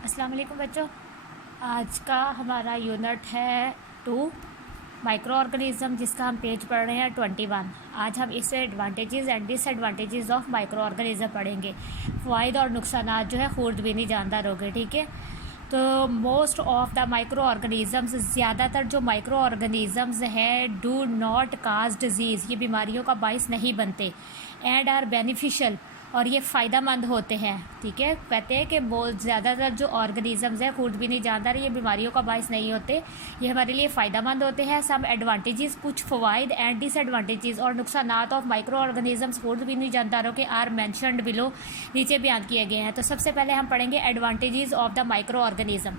अस्सलाम वालेकुम बच्चों। आज का हमारा यूनिट है 2 माइक्रो ऑर्गेनिज़म, जिसका हम पेज पढ़ रहे हैं 21। आज हम इससे advantages and disadvantages of micro organism पढ़ेंगे। फ़वाइद और नुकसानात जो है खुर्दबीनी जानदार होंगे, ठीक है। तो most of the micro organisms, ज़्यादातर जो माइक्रो ऑर्गेनिज़म्स हैं, डू नॉट काज डिजीज़, ये बीमारियों का बाइस नहीं बनते, एंड आर बेनिफिशियल, और ये फ़ायदा मंद होते हैं, ठीक है। कहते हैं कि बहुत ज़्यादातर जो ऑर्गेनिज़म्स हैं खुर्दबीनी जानदार, ये बीमारियों का बाइस नहीं होते, ये हमारे लिए फ़ायदा मंद होते हैं। सम एडवांटेजेस, कुछ फ़वाइद एंड डिसएडवांटेजेस और नुकसानात ऑफ माइक्रो ऑर्गेनिज़म्स खुर्दबीनी जानदारों के आर मैंशनड बिलो, नीचे बयान किए गए हैं। तो सबसे पहले हम पढ़ेंगे advantages of the micro organism.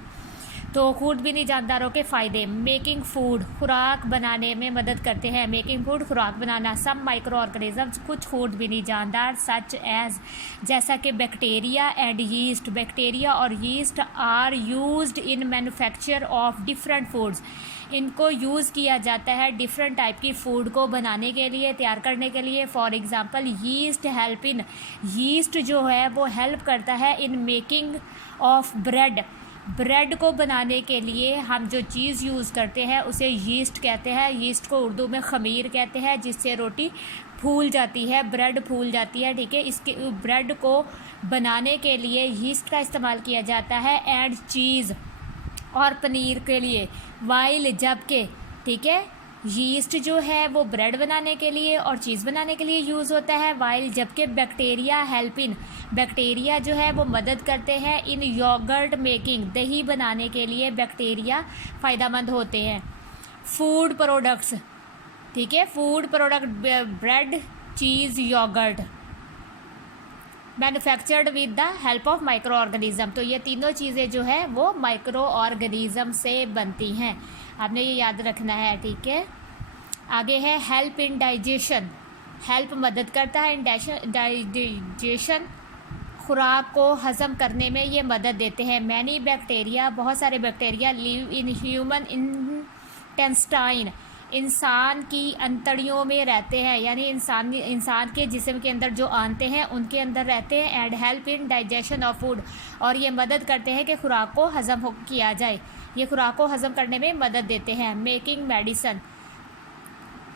तो खुर्दबीनी जानदारों के फ़ायदे: मेकिंग फूड, खुराक बनाने में मदद करते हैं। मेकिंग फूड, खुराक बनाना। सम माइक्रो ऑर्गेनिज़म्स, कुछ खुर्दबीनी जानदार, सच एज, जैसा कि बैक्टीरिया एंड यीस्ट, बैक्टीरिया और yeast, are used in manufacture of different foods, इनको यूज़ किया जाता है डिफरेंट टाइप की फ़ूड को बनाने के लिए, तैयार करने के लिए। For example, yeast help in, yeast जो है वो हेल्प करता है in making of bread, bread को बनाने के लिए हम जो चीज़ यूज़ करते हैं उसे यीस्ट कहते हैं। यीस्ट को उर्दू में ख़मीर कहते हैं, जिससे रोटी फूल जाती है, ब्रेड फूल जाती है, ठीक है। इसके ब्रेड को बनाने के लिए यीस्ट का इस्तेमाल किया जाता है। एंड चीज़, और पनीर के लिए। वाइल, जबकि, ठीक है, यीस्ट जो है वो ब्रेड बनाने के लिए और चीज़ बनाने के लिए यूज़ होता है। वाइल, जबकि बैक्टीरिया हेल्प इन, बैक्टीरिया जो है वो मदद करते हैं इन योगर्ट मेकिंग, दही बनाने के लिए बैक्टीरिया फ़ायदेमंद होते हैं। फूड प्रोडक्ट्स, ठीक है, food product, bread, cheese, yoghurt, manufactured with the help of micro organism. तो ये तीनों चीज़ें जो है वो माइक्रो ऑर्गेनिज़म से बनती हैं, आपने ये याद रखना है, ठीक है। आगे है हेल्प इन डाइजेशन, हेल्प मदद करता है इन डाइजेशन, खुराक को हज़म करने में ये मदद देते हैं। मैनी बैक्टीरिया, बहुत सारे bacteria, live in human intestine, इंसान की अंतड़ियों में रहते हैं, यानी इंसान के जिस्म के अंदर जो आंते हैं उनके अंदर रहते हैं। And help in digestion of food, और ये मदद करते हैं कि खुराक को हज़म किया जाए, ये खुराक को हज़म करने में मदद देते हैं। मेकिंग मेडिसन,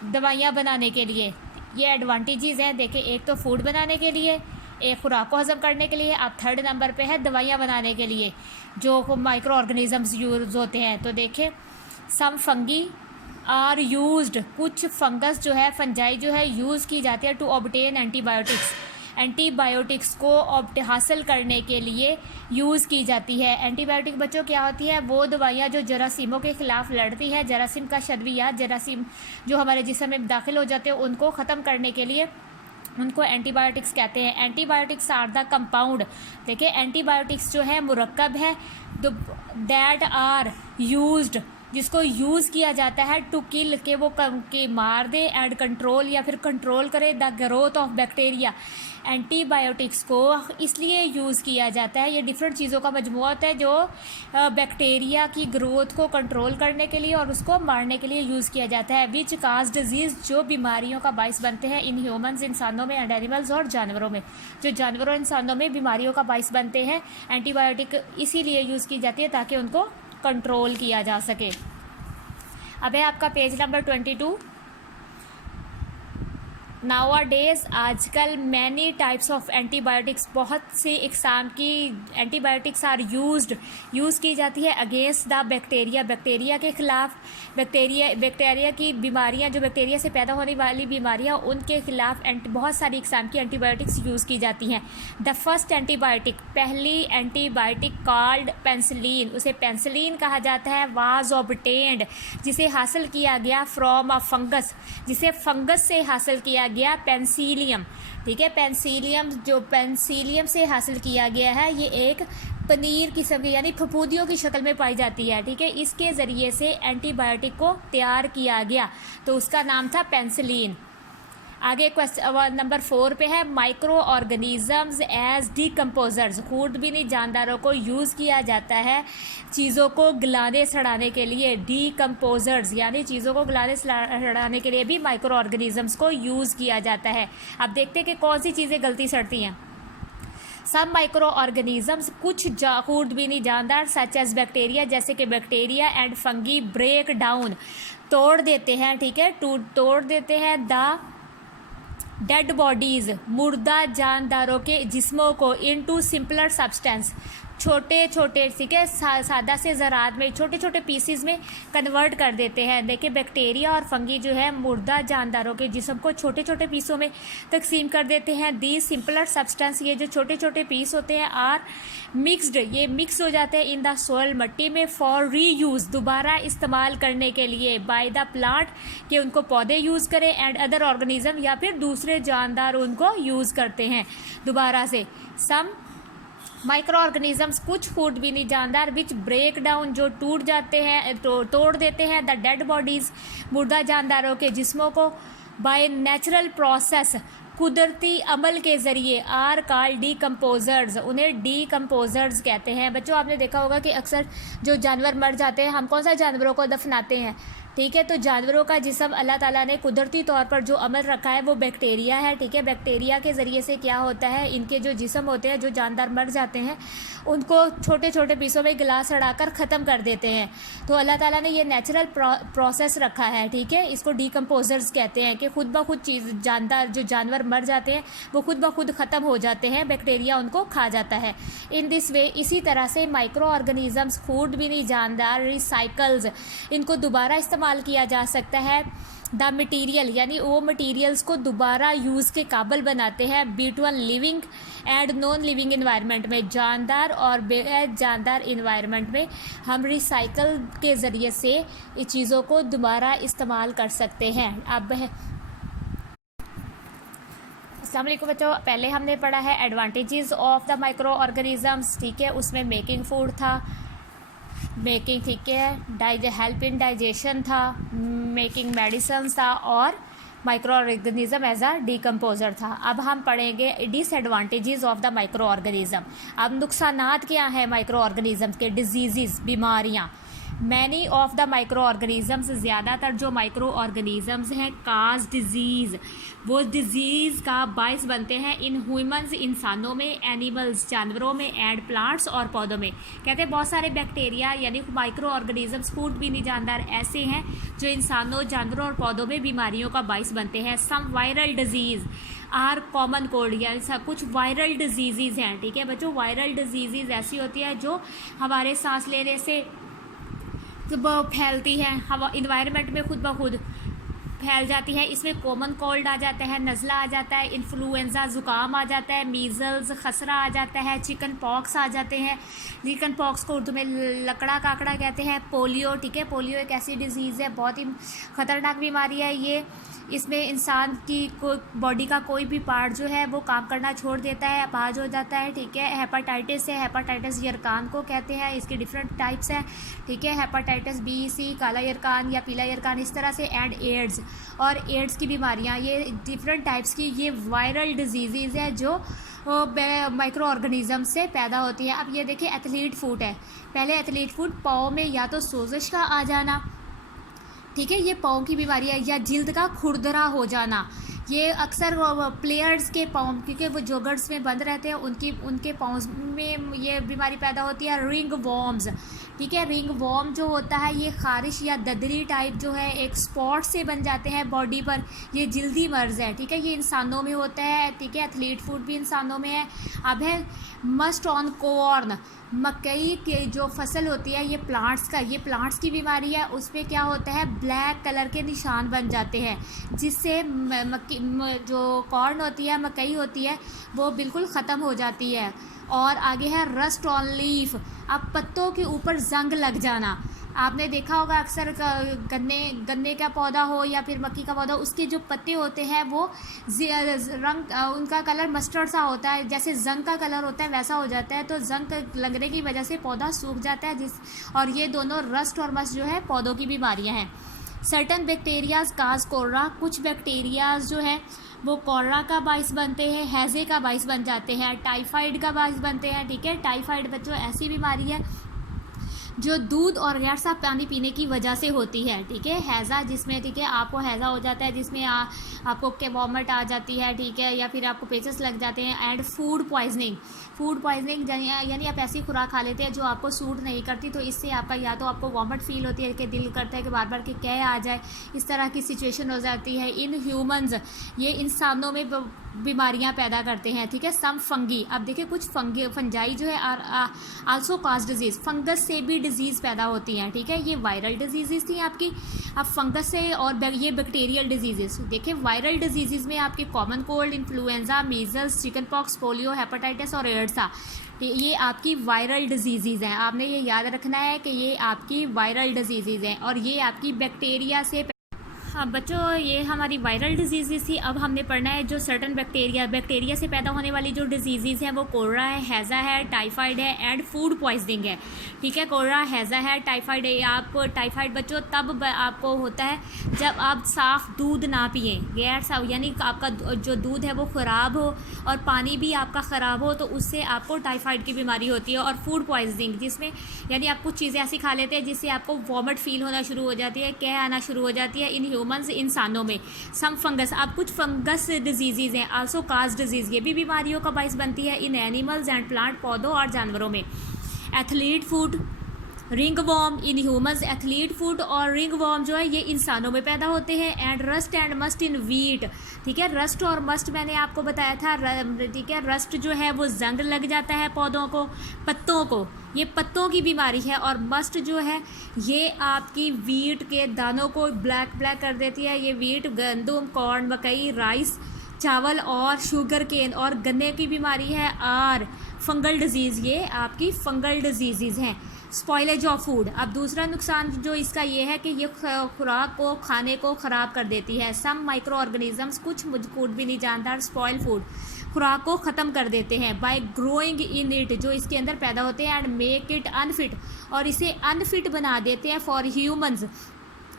दवाइयाँ बनाने के लिए, ये एडवांटेजेस हैं। देखिए, एक तो फूड बनाने के लिए, एक खुराक को हज़म करने के लिए, अब थर्ड नंबर पे है दवाइयाँ बनाने के लिए जो माइक्रो ऑर्गेनिज़म्स यूज़ होते हैं। तो देखें, सम फंगी आर यूज्ड, कुछ फंगस जो है, फंजाई जो है, यूज़ की जाती है टू ऑब्टेन एंटीबायोटिक्स, एंटीबायोटिक्स को हासिल करने के लिए यूज़ की जाती है। एंटीबायोटिक बच्चों क्या होती है? वो दवाइयाँ जो जरासीमों के ख़िलाफ़ लड़ती है, जरासीम का शद्वियात, जरासीम जो हमारे जिस्म में दाखिल हो जाते हैं उनको ख़त्म करने के लिए उनको एंटीबायोटिक्स कहते हैं। एंटीबायोटिक्स आर द कंपाउंड, देखिए एंटीबायोटिक्स जो है मुरक्कब है, दैट आर यूज्ड, जिसको यूज़ किया जाता है टू किल, के वो के मार दे, एंड कंट्रोल, या फिर कंट्रोल करे the growth of bacteria. Antibiotics को इसलिए यूज़ किया जाता है, ये डिफरेंट चीज़ों का मजमूआ होता है जो बैक्टीरिया की ग्रोथ को कंट्रोल करने के लिए और उसको मारने के लिए यूज़ किया जाता है। विच काज डिजीज़, जो बीमारियों का बाइस बनते हैं, इन ह्यूमन्स, इंसानों में, एंड एनिमल्स, और जानवरों में, जो जानवरों इंसानों में बीमारियों का बाइस बनते हैं। एंटीबायोटिक इसीलिए यूज़ की जाती है ताकि उनको कंट्रोल किया जा सके। अब है आपका पेज नंबर 22। नावा डेज, आजकल मैनी टाइप्स ऑफ एंटीबायोटिक्स, बहुत सी इकसाम की एंटीबायोटिक्स आर यूज़ की जाती है अगेंस्ट द बैक्टीरिया, बैक्टीरिया के ख़िलाफ़, बैक्टीरिया की बीमारियां, जो बैक्टीरिया से पैदा होने वाली बीमारियां, उनके ख़िलाफ़ बहुत सारी इकसाम की एंटीबायोटिक्स यूज़ की जाती हैं। द फर्स्ट एंटीबायोटिक, पहली एंटीबायोटिक कॉल्ड पेंसिलिन, उसे पेंसिलिन कहा जाता है, वाज ऑब्टेन्ड, जिसे हासिल किया गया फ्रॉम अ फंगस, जिसे फंगस से हासिल किया गया, पेंसिलियम, ठीक है। पेंसिलियम जो पेंसिलियम से हासिल किया गया है, ये एक पनीर किस्म की, यानी फफूंदियों की शक्ल में पाई जाती है, ठीक है। इसके ज़रिए से एंटीबायोटिक को तैयार किया गया, तो उसका नाम था पेंसिलिन। आगे क्वेश्चन नंबर 4 पे है, माइक्रो ऑर्गेनिज़म्स एज डिकम्पोजर्स, खुर्दबीनी जानदारों को यूज़ किया जाता है चीज़ों को गलाने सड़ाने के लिए। डिकम्पोजर्स यानी चीज़ों को गलाने सड़ाने के लिए भी माइक्रो ऑर्गेनिज़म्स को यूज़ किया जाता है। अब देखते हैं कि कौन सी चीज़ें गलती सड़ती हैं। सब माइक्रो ऑर्गेनिजम्स, कुछ फूड भी नहीं जानदार सच एज बैक्टीरिया, जैसे कि bacteria and fungi break down, तोड़ देते हैं, ठीक है, तोड़ देते हैं द डेड बॉडीज़, मुर्दा जानदारों के जिस्मों को, इनटू सिंपलर सब्सटेंस, छोटे छोटे, ठीक है, सादा से ज़रात में छोटे छोटे पीसीज में कन्वर्ट कर देते हैं। देखिए बैक्टीरिया और फंगी जो है मुर्दा जानदारों के जिस्म को छोटे छोटे पीसों में तकसीम कर देते हैं। दी सिंपलर सब्सटेंस, ये जो छोटे छोटे पीस होते हैं, आर मिक्सड, ये मिक्स हो जाते हैं इन द सोइल, मट्टी में, फॉर री यूज़, दोबारा इस्तेमाल करने के लिए, बाय द प्लांट, कि उनको पौधे यूज़ करें, एंड अदर ऑर्गेनिज्म, या फिर दूसरे जानदार उनको यूज़ करते हैं दोबारा से। सम माइक्रो ऑर्गेनिजम्स, कुछ फूड भी नहीं जानदार, विच ब्रेक डाउन, जो टूट जाते हैं, तोड़ देते हैं, द डेड बॉडीज़, मुर्दा जानदारों के जिस्मों को, बाय नेचुरल प्रोसेस, कुदरती अमल के ज़रिए, आर कॉल्ड डीकम्पोजर्स, उन्हें डीकम्पोजर्स कहते हैं। बच्चों आपने देखा होगा कि अक्सर जो जानवर मर जाते हैं, हम कौन सा जानवरों को दफनाते हैं, ठीक है, तो जानवरों का जिस्म अल्लाह ताला ने कुदरती तौर पर जो अमल रखा है वो बैक्टीरिया है, ठीक है। बैक्टीरिया के ज़रिए से क्या होता है, इनके जो जिस्म होते हैं, जो जानदार मर जाते हैं, उनको छोटे छोटे पीसों में गिलास अड़ाकर ख़त्म कर देते हैं। तो अल्लाह ताला ने ये नेचुरल प्रोसेस रखा है, ठीक है, इसको डीकम्पोजर्स कहते हैं, कि खुद ब खुद चीज़, जानदार जो जानवर मर जाते हैं वो खुद ब खुद ख़त्म हो जाते हैं, बैक्टीरिया उनको खा जाता है। इन दिस वे, इसी तरह से माइक्रो ऑर्गेनिजम्स, फूड भी नहीं जानदार, रिसाइकल्स, इनको दोबारा इस्तेमाल किया जा सकता है। द मटीरियल, यानी वो मटीरियल्स को दोबारा यूज़ के काबिल बनाते हैं, between living and non living environment में, जानदार और बेहद जानदार इन्वायरमेंट में हम रिसाइकल के ज़रिए से इस चीज़ों को दोबारा इस्तेमाल कर सकते हैं। अब अस्सलाम वालेकुम बच्चों, पहले हमने पढ़ा है advantages of the micro organisms, ठीक है, उसमें मेकिंग फूड था, मेकिंग, ठीक है, हेल्प इन डाइजेशन था, मेकिंग मेडिसिन था, और micro organism as a decomposer था। अब हम पढ़ेंगे disadvantages of the micro organism. अब नुकसानात क्या हैं माइक्रो ऑर्गेनिज्म के, डिजीज़, बीमारियाँ। Many of the micro organisms, ज़्यादातर जो माइक्रो ऑर्गेनिजम्स हैं, काज डिजीज़, वो डिजीज़ का बायस बनते हैं, इन ह्यूमन्स, इंसानों में, एनिमल्स, जानवरों में, एंड प्लांट्स, और पौधों में। कहते हैं बहुत सारे बैक्टीरिया यानी माइक्रो ऑर्गेनिजम्स, फूड भी नहीं जानदार, ऐसे हैं जो इंसानों, जानवरों और पौधों में बीमारियों का बायस बनते हैं। Some viral disease are common cold, यानी सब कुछ वायरल डिजीज़ हैं, ठीक है बच्चों। वायरल डिजीज़ ऐसी होती है जो हमारे सांस लेने से फैलती है, हवा इन्वायरमेंट में खुद ब खुद फैल जाती है। इसमें कॉमन कोल्ड आ जाता है, नज़ला आ जाता है, इन्फ्लुएंजा ज़ुकाम आ जाता है, मीज़ल्स, खसरा आ जाता है, चिकन पॉक्स आ जाते हैं। चिकन पॉक्स को उर्दू में लकड़ा काकड़ा कहते हैं। पोलियो, ठीक है, पोलियो एक ऐसी डिजीज़ है, बहुत ही ख़तरनाक बीमारी है ये। इसमें इंसान की बॉडी का कोई भी पार्ट जो है वो काम करना छोड़ देता है, अपाहिज हो जाता है, ठीक है। हेपाटाइटिस है, हेपाटाइटिस यरकान को कहते हैं, इसके डिफरेंट टाइप्स हैं, ठीक है, हेपाटाइटिस बी, सी, काला यरकान या पीला यरकान, इस तरह से, एंड एड्स, और एड्स की बीमारियां, ये डिफरेंट टाइप्स की ये वायरल डिजीज़ है जो माइक्रो ऑर्गेनिज्म से पैदा होती है। अब ये देखिए एथलीट फूड है, पहले एथलीट फूड, पाँव में या तो सोजिश का आ जाना, ठीक है, ये पाँव की बीमारी है, या जिल्द का खुरदरा हो जाना। ये अक्सर प्लेयर्स के पाँव, क्योंकि वो जॉगर्स में बंद रहते हैं, उनके पाँव में ये बीमारी पैदा होती है। रिंग वॉर्म्स, ठीक है, रिंग वॉर्म जो होता है ये ख़ारिश या ददरी टाइप जो है एक स्पॉट से बन जाते हैं बॉडी पर, ये जल्दी मर्ज़ है, ठीक है, ये इंसानों में होता है, ठीक है, एथलीट फूड भी इंसानों में है। अब है मस्ट ऑन कॉर्न, मकई के जो फसल होती है, ये प्लांट्स का, ये प्लांट्स की बीमारी है, उस पर क्या होता है, ब्लैक कलर के निशान बन जाते हैं, जिससे जो कॉर्न होती है, मकई होती है, वो बिल्कुल ख़त्म हो जाती है। और आगे है रस्ट ऑन लीफ, अब पत्तों के ऊपर जंग लग जाना। आपने देखा होगा अक्सर गन्ने का पौधा हो या फिर मक्की का पौधा, उसके जो पत्ते होते हैं वो रंग, उनका कलर मस्टर्ड सा होता है, जैसे जंग का कलर होता है वैसा हो जाता है। तो जंग लगने की वजह से पौधा सूख जाता है, और ये दोनों रस्ट और मस्ट जो है पौधों की बीमारियां हैं। सर्टन बैक्टीरियाज काज कोर्रा, कुछ बैक्टीरियाज जो है वो कोर्रा का बाइस बनते हैं, हैज़े का बाइस बन जाते हैं, टाइफाइड का बाइस बनते हैं, ठीक है। टाइफाइड बच्चों ऐसी बीमारी है जो दूध और गैर साफ पानी पीने की वजह से होती है, ठीक है। हैज़ा जिसमें, ठीक है, आपको हैज़ा हो जाता है जिसमें आपको के वॉमिट आ जाती है, ठीक है, या फिर आपको पेचेस लग जाते हैं। एंड फूड पॉइजनिंग यानी आप ऐसी खुराक खा लेते हैं जो आपको सूट नहीं करती, तो इससे आपका या तो आपको वॉमिट फील होती है कि दिल करता है कि बार बार कि क्या आ जाए, इस तरह की सिचुएशन हो जाती है। इन ह्यूमंस, ये इंसानों में बीमारियां पैदा करते हैं, ठीक है। सम फंगी, अब देखिए कुछ फंजाई जो है आल्सो काज डिजीज़, फंगस से भी डिजीज़ पैदा होती हैं, ठीक है। ये वायरल डिजीज़ थी आपकी। अब फंगस से और ये बैक्टीरियल डिजीज़, देखिए वायरल डिजीज़ में आपके common cold, influenza, measles, chicken pox, polio, hepatitis और एड्स, ये आपकी वायरल डिजीज़ हैं। आपने ये याद रखना है कि ये आपकी वायरल डिजीज़ हैं और ये आपकी बैक्टीरिया से। हाँ बच्चों, ये हमारी वायरल डिजीज़ थी। अब हमने पढ़ना है जो सर्टन बैक्टीरिया से पैदा होने वाली जो डिजीज़ हैं, वो कोलरा है, हैज़ा है, टाइफाइड है एंड फूड पॉइजनिंग है, ठीक है। कोलरा, हैज़ा है, टाइफाइड है। आपको टाइफाइड बच्चों तब आपको होता है जब आप साफ़ दूध ना पिए, गैर साफ यानी आपका जो दूध है वो ख़राब हो और पानी भी आपका ख़राब हो, तो उससे आपको टाइफाइड की बीमारी होती है। और फूड पॉइजनिंग जिसमें यानी आप कुछ चीज़ें ऐसी खा लेते हैं जिससे आपको वॉमिट फील होना शुरू हो जाती है, कह आना शुरू हो जाती है। इन इंसानों में सम फंगस, अब कुछ फंगस डिजीज़ हैं आल्सो काज डिजीज़, ये भी बीमारियों का बाइस बनती है इन एनिमल्स एंड प्लांट, पौधों और जानवरों में। Athlete foot, ringworm in humans, athlete foot और रिंग वॉर्म जो है ये इंसानों में पैदा होते हैं। एंड रस्ट एंड मस्ट इन वीट, ठीक है। रस्ट और मस्ट मैंने आपको बताया था, ठीक है। रस्ट जो है वो जंग लग जाता है पौधों को, पत्तों को, ये पत्तों की बीमारी है। और मस्ट जो है ये आपकी वीट के दानों को ब्लैक कर देती है। ये वीट, गंदम, कॉर्न, मकई, राइस, चावल और शुगर केन और गन्ने की बीमारी है। और फंगल डिजीज़, ये आपकी फंगल डिजीज़ हैं। स्पॉइलेज ऑफ फूड, अब दूसरा नुकसान जो इसका ये है कि ये खुराक को, खाने को ख़राब कर देती है। सम माइक्रो ऑर्गेनिजम्स, कुछ फूड भी नहीं जानता, स्पॉइल फूड, खुराक को ख़त्म कर देते हैं। बाय ग्रोइंग इन इट, जो इसके अंदर पैदा होते हैं। एंड मेक इट अनफिट, और इसे अनफिट बना देते हैं फॉर ह्यूमंस,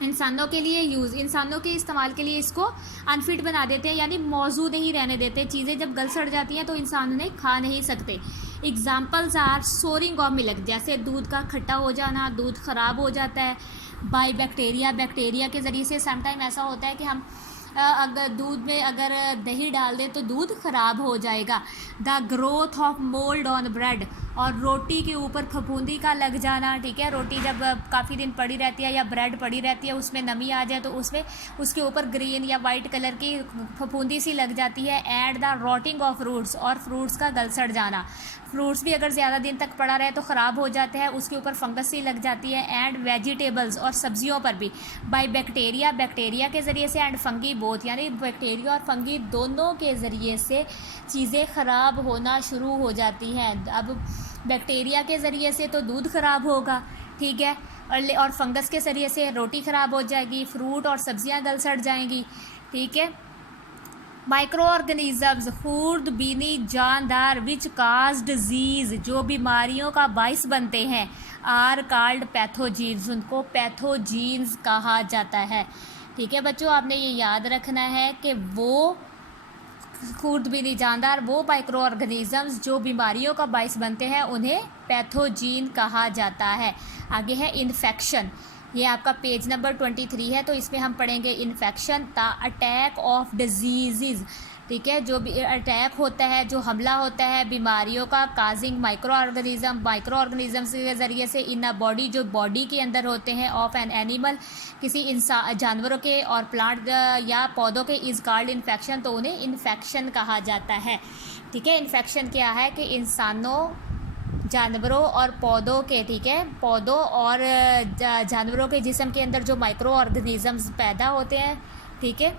इंसानों के लिए इंसानों के इस्तेमाल के लिए इसको अनफिट बना देते हैं, यानी मौजूद नहीं रहने देते। चीज़ें जब गल सड़ जाती हैं तो इंसान उन्हें खा नहीं सकते। Examples are souring of milk, जैसे दूध का खट्टा हो जाना, दूध ख़राब हो जाता है। बाय बैक्टीरिया के ज़रिए से समटाइम ऐसा होता है कि हम अगर दूध में अगर दही डाल दें तो दूध ख़राब हो जाएगा। The growth of mould on bread, और रोटी के ऊपर फफूंदी का लग जाना, ठीक है। रोटी जब काफ़ी दिन पड़ी रहती है या ब्रेड पड़ी रहती है, उसमें नमी आ जाए तो उसमें उसके ऊपर ग्रीन या वाइट कलर की फफूंदी सी लग जाती है। And the rotting of fruits, और फ्रूट्स का गल सड़ जाना, फ्रूट्स भी अगर ज़्यादा दिन तक पड़ा रहे तो ख़राब हो जाते हैं, उसके ऊपर फंगस सी लग जाती है। एंड वेजिटेबल्स, और सब्जियों पर भी बाय बैक्टीरिया के ज़रिए से। एंड फंगी बोथ, यानी बैक्टीरिया और फंगी दोनों के ज़रिए से चीज़ें ख़राब होना शुरू हो जाती हैं। अब बैक्टीरिया के ज़रिए से तो दूध ख़राब होगा, ठीक है, और फंगस के ज़रिए से रोटी ख़राब हो जाएगी, फ्रूट और सब्जियां गल सड़ जाएंगी, ठीक है। माइक्रो ऑर्गेनिजम्स, खूर्दबीनी जानदार विच काज डिजीज़, जो बीमारियों का बाइस बनते हैं, आर कॉल्ड पैथोजीन्स, उनको पैथोजीन्स कहा जाता है, ठीक है बच्चों। आपने ये याद रखना है कि वो खूर्दबीनी जानदार, वो माइक्रो ऑर्गेनिजम्स जो बीमारियों का बाइस बनते हैं, उन्हें पैथोजीन कहा जाता है। आगे है इन्फेक्शन, ये आपका पेज नंबर 23 है, तो इसमें हम पढ़ेंगे infection, the attack of disease, ठीक है। जो भी अटैक होता है, जो हमला होता है बीमारियों का, काजिंग माइक्रो ऑर्गेनिजम्स के ज़रिए से इन अ बॉडी, जो बॉडी के अंदर होते हैं, ऑफ एन एनिमल, किसी इंसान, जानवरों के और प्लांट या पौधों के, इज़ कॉल्ड इन्फेक्शन, तो उन्हें इन्फेक्शन कहा जाता है, ठीक है। इन्फेक्शन क्या है कि इंसानों, जानवरों और पौधों के, ठीक है, पौधों और जानवरों के जिस्म के अंदर जो माइक्रो ऑर्गेनिजम्स पैदा होते हैं, ठीक है,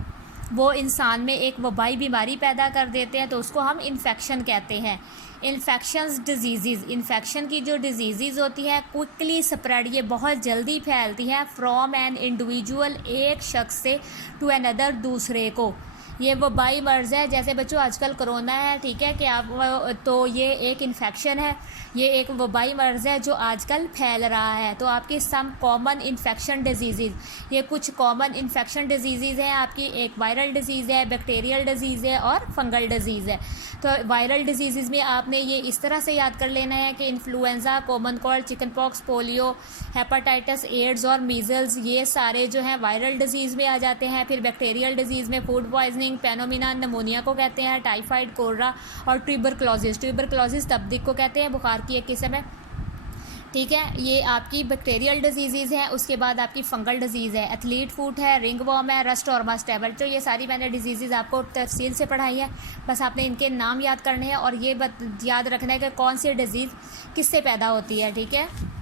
वो इंसान में एक वबाई बीमारी पैदा कर देते हैं, तो उसको हम इन्फेक्शन कहते हैं। इन्फेक्शंस डिजीज़, इन्फेक्शन की जो डिजीज़ होती है, क्विकली स्प्रेड, ये बहुत जल्दी फैलती है, फ्रॉम एन इंडिविजुअल, एक शख्स से, टू अनदर, दूसरे को, ये वबाई मर्ज़ है। जैसे बच्चों आजकल कोरोना है, ठीक है, कि आप तो ये एक इन्फेक्शन है, ये एक वबाई मर्ज़ है जो आजकल फैल रहा है। तो आपकी सम कॉमन इन्फेक्शन डिजीज़, ये कुछ कॉमन इन्फेक्शन डिजीज़ हैं आपकी। एक वायरल डिजीज़ है, बैक्टीरियल डिजीज़ है और फंगल डिजीज़ है। तो वायरल डिजीज़ में आपने ये इस तरह से याद कर लेना है कि influenza, common cold, chickenpox, polio, hepatitis, AIDS और मीज़ल्स, ये सारे जो हैं वायरल डिजीज़ में आ जाते हैं। फिर बैक्टीरियल डिजीज़ में फूड पॉइजनिंग, पेनोमिना, नमोनिया को कहते हैं, टाइफाइड, कोलरा और ट्यूबरक्लोसिस तपदिक को कहते हैं, बुखार की एक किस्म है, ठीक है। ये आपकी बैक्टीरियल डिजीज़ हैं। उसके बाद आपकी फंगल डिजीज़ है, एथलीट फूट है, रिंग वॉर्म है, रस्ट और मस्टेबल। तो ये सारी मैंने डिजीज़ आपको तफसील से पढ़ाई है, बस आपने इनके नाम याद करने हैं और ये याद रखना है कि कौन सी डिज़ीज़ किससे पैदा होती है, ठीक है।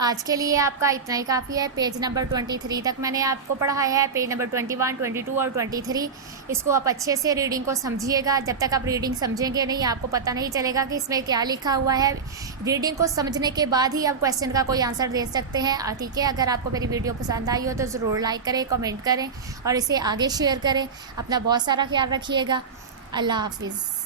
आज के लिए आपका इतना ही काफ़ी है। पेज नंबर 23 तक मैंने आपको पढ़ाया है। पेज नंबर 21, 22 और 23 इसको आप अच्छे से रीडिंग को समझिएगा। जब तक आप रीडिंग समझेंगे नहीं, आपको पता नहीं चलेगा कि इसमें क्या लिखा हुआ है। रीडिंग को समझने के बाद ही आप क्वेश्चन का कोई आंसर दे सकते हैं, ठीक है। अगर आपको मेरी वीडियो पसंद आई हो तो ज़रूर लाइक करें, कमेंट करें और इसे आगे शेयर करें। अपना बहुत सारा ख्याल रखिएगा। अल्लाह हाफिज़।